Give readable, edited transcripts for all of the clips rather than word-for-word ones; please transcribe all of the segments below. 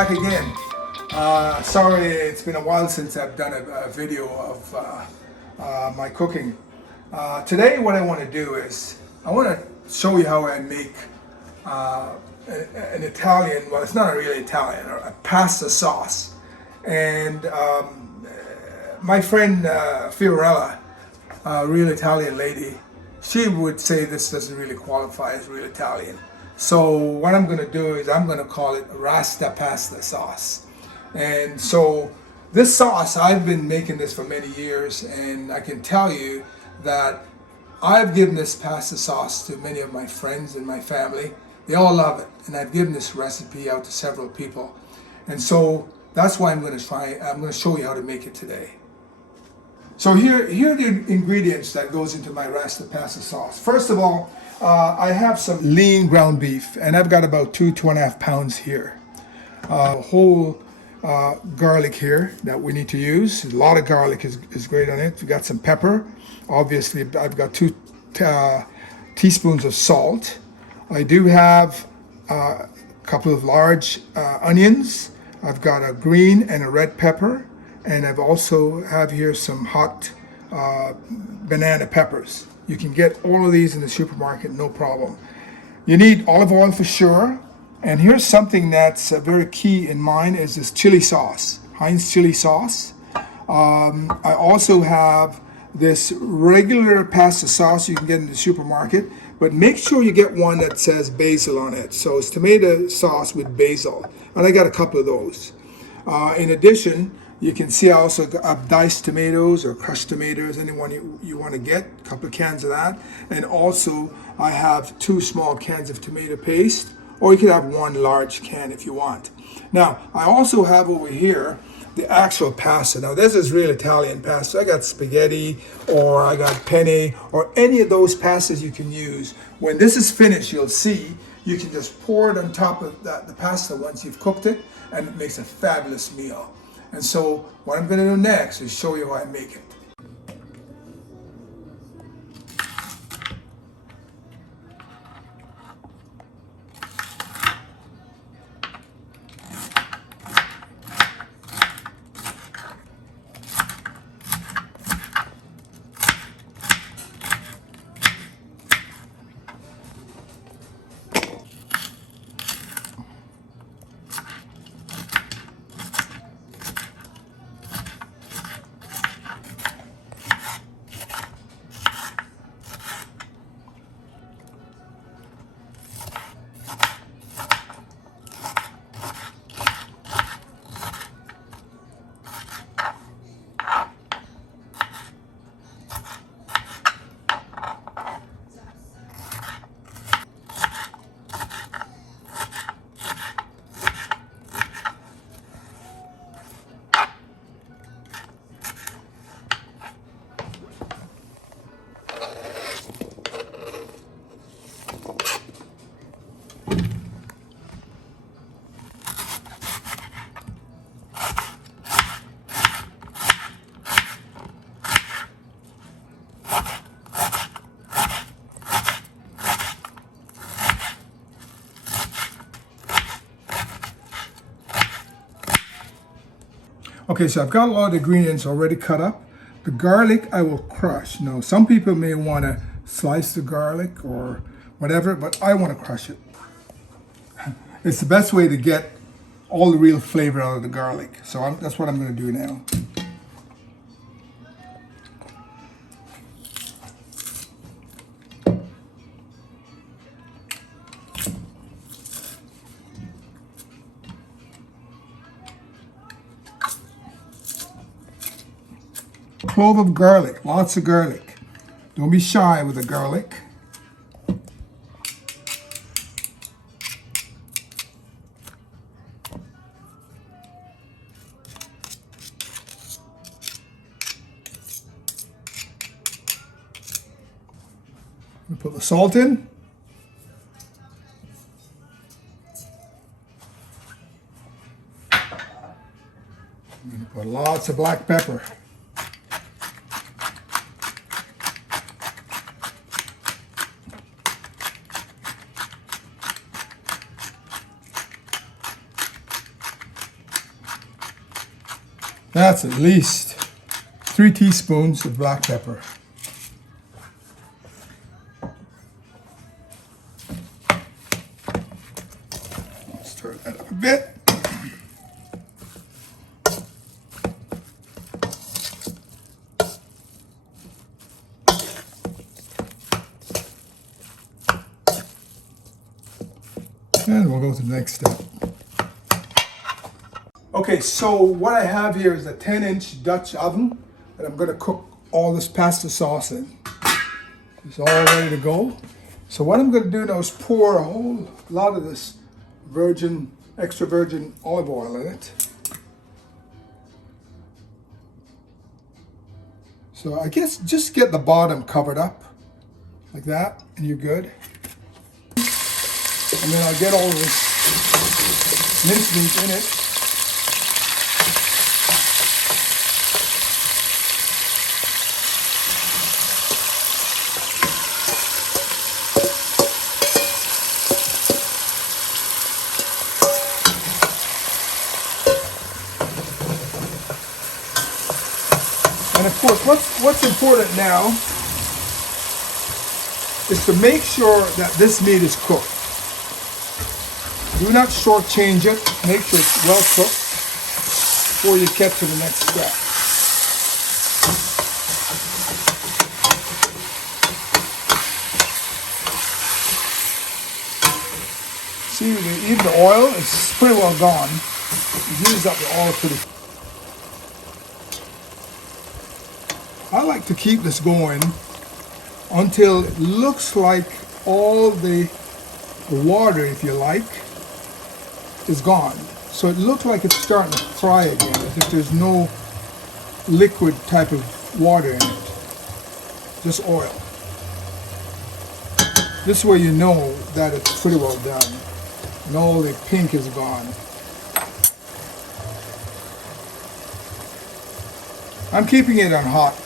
back again. Sorry, it's been a while since I've done a video of my cooking. Today what I want to do is, I want to show you how I make an Italian, well it's not a really Italian, or a pasta sauce. And my friend Fiorella, a real Italian lady, she would say this doesn't really qualify as real Italian. So what I'm going to do is I'm going to call it Rasta Pasta Sauce. And so this sauce, I've been making this for many years, and I can tell you that I've given this pasta sauce to many of my friends and my family. They all love it, and I've given this recipe out to several people. And so that's why I'm going to show you how to make it today. So here are the ingredients that goes into my Rasta Pasta Sauce. First of all, I have some lean ground beef, and I've got about 2.5 pounds here. Whole garlic here that we need to use. A lot of garlic is great on it. We got some pepper. Obviously, I've got 2 teaspoons of salt. I do have a couple of large onions. I've got a green and a red pepper, and I've also have here some hot banana peppers. You can get all of these in the supermarket, no problem. You need olive oil for sure. And here's something that's very key in mine is this chili sauce, Heinz CHILI Sauce. I also have this regular pasta sauce you can get in the supermarket, but make sure you get one that says basil on it. So it's tomato sauce with basil, and I got a couple of those. In addition, you can see I also have diced tomatoes or crushed tomatoes, anyone you want to get, a couple of cans of that. And also I have 2 small cans of tomato paste, or you could have 1 large can if you want. Now, I also have over here the actual pasta. Now, this is real Italian pasta. I got spaghetti, or I got penne, or any of those pastas you can use. When this is finished, you'll see you can just pour it on top of the pasta once you've cooked it, and it makes a fabulous meal. And so what I'm going to do next is show you how I make it. Okay, so I've got a lot of ingredients already cut up. The garlic I will crush. Now, some people may want to slice the garlic or whatever, but I want to crush it. It's the best way to get all the real flavor out of the garlic. So that's what I'm going to do now. Clove of garlic, lots of garlic. Don't be shy with the garlic. We put the salt in. Put lots of black pepper. That's at least 3 teaspoons of black pepper. Stir that up a bit. And we'll go to the next step. Okay, so what I have here is a 10-inch Dutch oven that I'm going to cook all this pasta sauce in. It's all ready to go. So what I'm going to do now is pour a whole lot of this extra virgin olive oil in it. So I guess just get the bottom covered up like that and you're good. And then I'll get all this mincemeat in it. And of course, what's important now is to make sure that this meat is cooked. Do not shortchange it. Make sure it's well cooked before you get to the next step. See, even the oil is pretty well gone. You used up the oil pretty. I like to keep this going until it looks like all the water, if you like, is gone. So it looks like it's starting to fry again, as if there's no liquid type of water in it, just oil. This way you know that it's pretty well done. And all the pink is gone. I'm keeping it on high.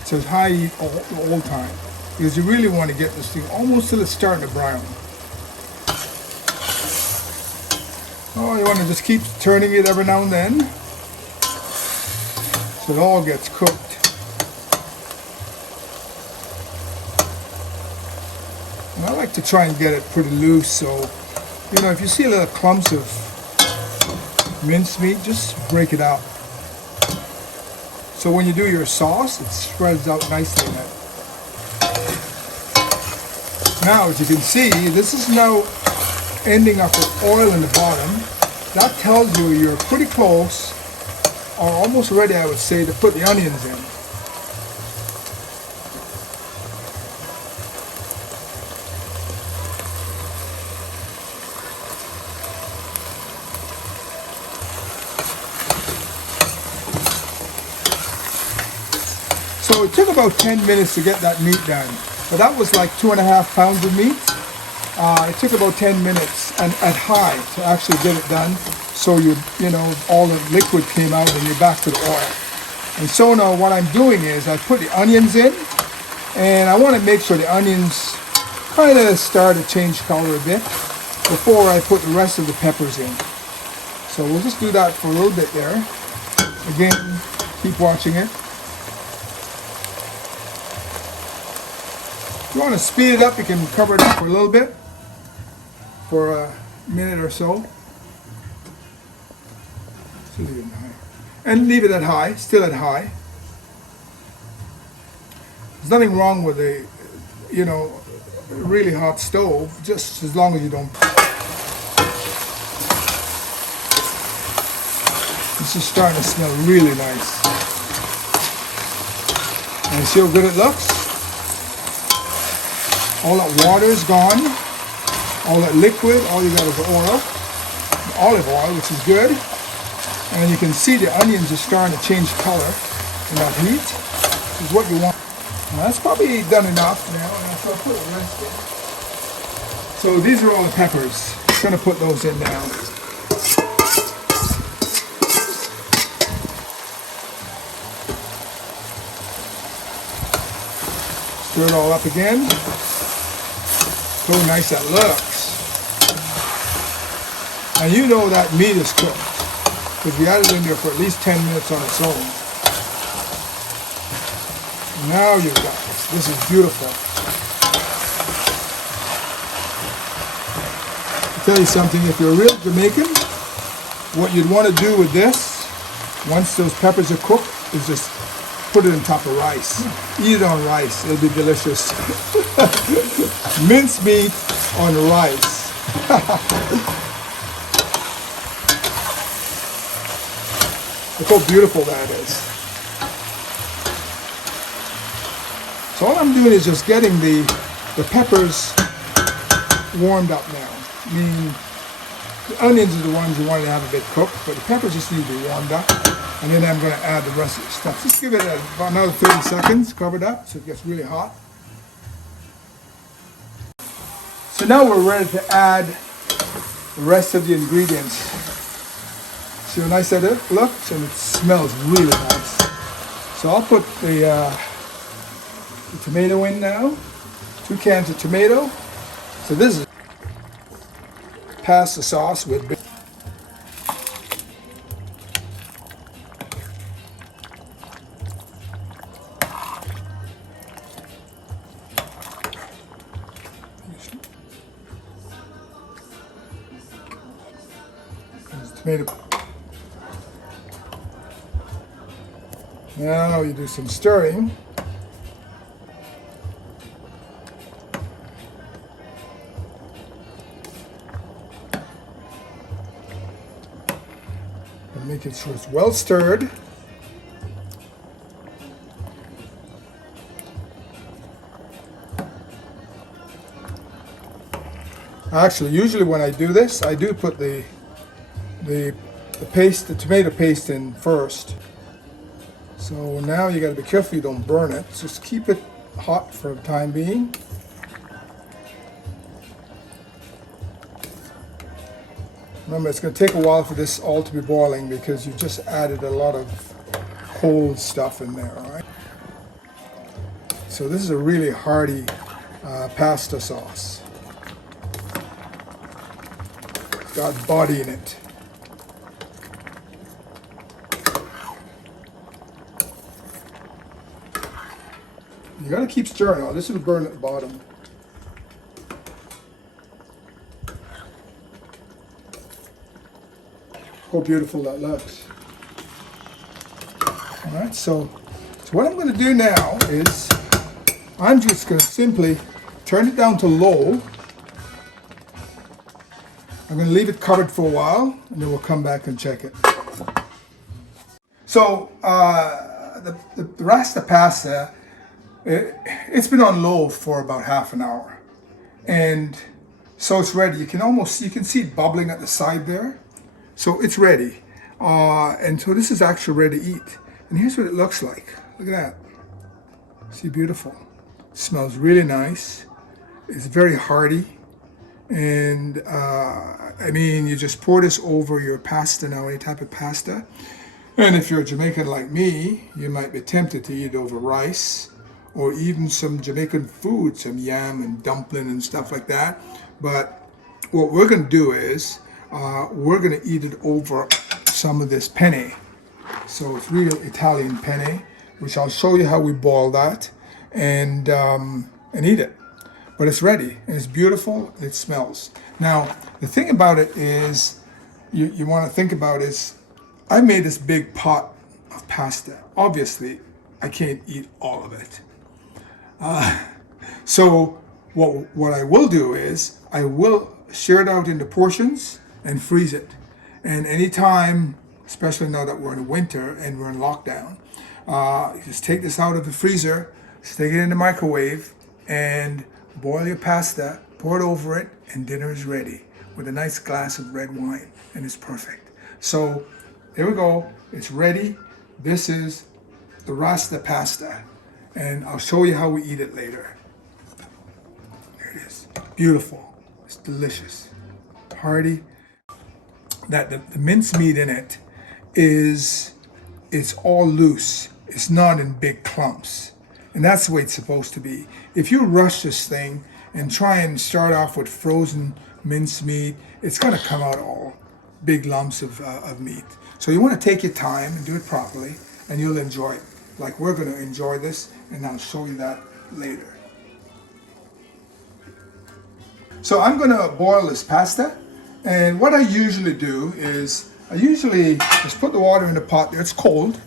It says high heat all time, because you really want to get this thing almost till it's starting to brown. Oh, you want to just keep turning it every now and then so it all gets cooked. And I like to try and get it pretty loose, so you know, if you see little clumps of mincemeat, just break it out. So when you do your sauce, it spreads out nicely in it. Now, as you can see, this is now ending up with oil in the bottom. That tells you you're pretty close, or almost ready, I would say, to put the onions in. So it took about 10 minutes to get that meat done. But that was like 2.5 pounds of meat. It took about 10 minutes and at high to actually get it done. So you know, all the liquid came out and you're back to the oil. And so now what I'm doing is I put the onions in, and I want to make sure the onions kind of start to change color a bit before I put the rest of the peppers in. So we'll just do that for a little bit there. Again, keep watching it. If you want to speed it up, you can cover it up for a little bit, for a minute or so. And leave it at high, still at high. There's nothing wrong with a, you know, really hot stove, just as long as you don't. This is starting to smell really nice. And see how good it looks? All that water is gone, all that liquid, all you got is oil, olive oil, which is good. And you can see the onions are starting to change color in that heat, which is what you want. Now that's probably done enough now, and so I'll put the rest in. So these are all the peppers. I'm going to put those in now. Stir it all up again. So nice that looks. And you know that meat is cooked. because we added it in there for at least 10 minutes on its own. Now you've got this. This is beautiful. I'll tell you something, if you're a real Jamaican, what you'd want to do with this, once those peppers are cooked, is just put it on top of rice. Eat it on rice. It'll be delicious. Minced meat on rice. Look how beautiful that is. So all I'm doing is just getting the peppers warmed up now. I mean, the onions are the ones you want to have a bit cooked, but the peppers just need to be warmed up. And then I'm going to add the rest of the stuff. Just give it about another 30 seconds, cover it up so it gets really hot. So now we're ready to add the rest of the ingredients. See how nice that looks? And it smells really nice. So I'll put the tomato in now. 2 cans of tomato. So this is pasta sauce with tomato. Now you do some stirring. And make it sure it's well stirred. Actually, usually when I do this, I do put the tomato paste in first. So now you got to be careful you don't burn it. Just keep it hot for the time being. Remember, it's going to take a while for this all to be boiling because you just added a lot of cold stuff in there, all right? So this is a really hearty pasta sauce. It's got body in it. You gotta keep stirring. Oh, this will burn at the bottom. How beautiful that looks. All right, so what I'm gonna do now is I'm just gonna simply turn it down to low. I'm gonna leave it covered for a while, and then we'll come back and check it. So the Rasta pasta, it's been on low for about half an hour, and so it's ready. You can see it bubbling at the side there, so it's ready. And so this is actually ready to eat. And here's what it looks like. Look at that. See, beautiful. It smells really nice. It's very hearty, and I mean, you just pour this over your pasta now, any type of pasta. And if you're a Jamaican like me, you might be tempted to eat it over rice, or even some Jamaican food, some yam and dumpling and stuff like that. But what we're gonna do is, we're gonna eat it over some of this penne. So it's real Italian penne, which I'll show you how we boil that and eat it. But it's ready, and it's beautiful, it smells. Now, the thing about it is, you wanna think about is, I made this big pot of pasta. Obviously, I can't eat all of it. So what I will do is I will share it out into portions and freeze it. And anytime, especially now that we're in winter and we're in lockdown, just take this out of the freezer, stick it in the microwave, and boil your pasta, pour it over it, and dinner is ready with a nice glass of red wine, and it's perfect. So there we go, it's ready. This is the Rasta pasta. And I'll show you how we eat it later. There it is. Beautiful. It's delicious. Hearty. The minced meat in it it's all loose. It's not in big clumps. And that's the way it's supposed to be. If you rush this thing and try and start off with frozen minced meat, it's going to come out all big lumps of meat. So you want to take your time and do it properly, and you'll enjoy it. Like we're going to enjoy this, and I'll show you that later. So I'm going to boil this pasta, and what I usually do is I usually just put the water in the pot there. It's cold.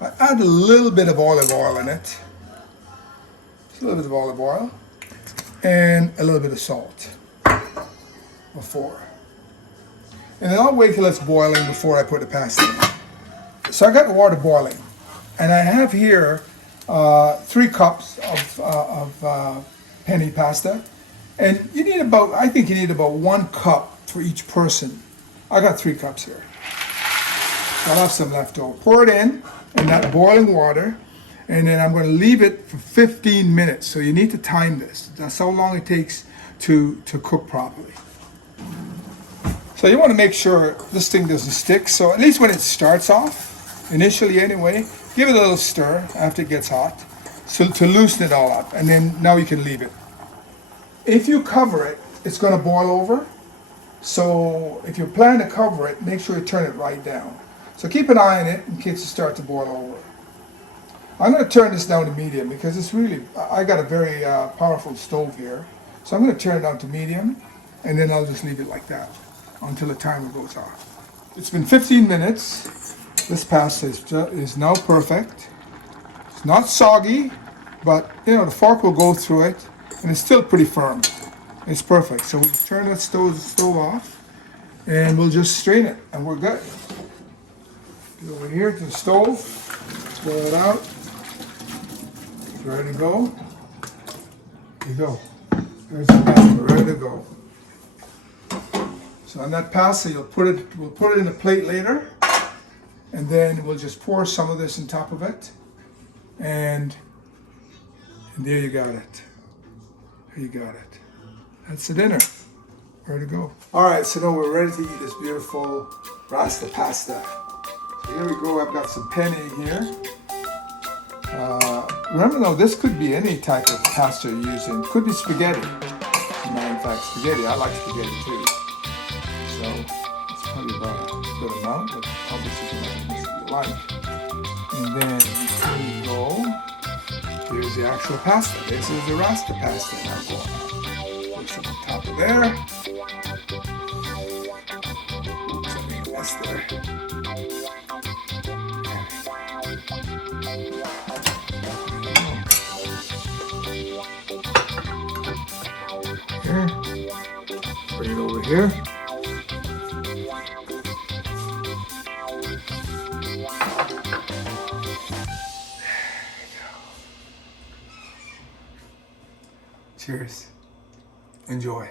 I add a little bit of olive oil in it. Just a little bit of olive oil and a little bit of salt before. And then I'll wait till it's boiling before I put the pasta in. So I got the water boiling, and I have here 3 cups of penny pasta. And you need about, I think you need about 1 cup for each person. I got 3 cups here. So I'll have some left over. Pour it in that boiling water, and then I'm going to leave it for 15 minutes. So you need to time this. That's how long it takes to cook properly. So you want to make sure this thing doesn't stick. So at least when it starts off, initially anyway, give it a little stir after it gets hot, so to loosen it all up. And then now you can leave it. If you cover it, it's going to boil over. So if you plan to cover it, make sure you turn it right down. So keep an eye on it in case it starts to boil over. I'm going to turn this down to medium because it's really, I got a very powerful stove here. So I'm going to turn it down to medium, and then I'll just leave it like that until the timer goes off. It's been 15 minutes. This pasta is now perfect. It's not soggy, but you know, the fork will go through it, and it's still pretty firm. It's perfect. So we'll turn that stove off, and we'll just strain it, and we're good. Get over here to the stove, pour it out. It's ready to go. There you go. There's the pasta, ready to go. So on that pasta, we'll put it in a plate later, and then we'll just pour some of this on top of it, and there you got it. There you got it. That's the dinner. Ready to go. All right, so now we're ready to eat this beautiful Rasta pasta. So here we go. I've got some penne here. Remember, though, this could be any type of pasta you're using. It could be spaghetti. In fact, spaghetti. I like spaghetti too. So it's probably about a good amount, but obviously you can make it you like. And then here you go. Here's the actual pasta. This is the Rasta pasta now going. Put some on top of there. Oops, I made a mess there. Here. Bring it over here. Cheers. Enjoy.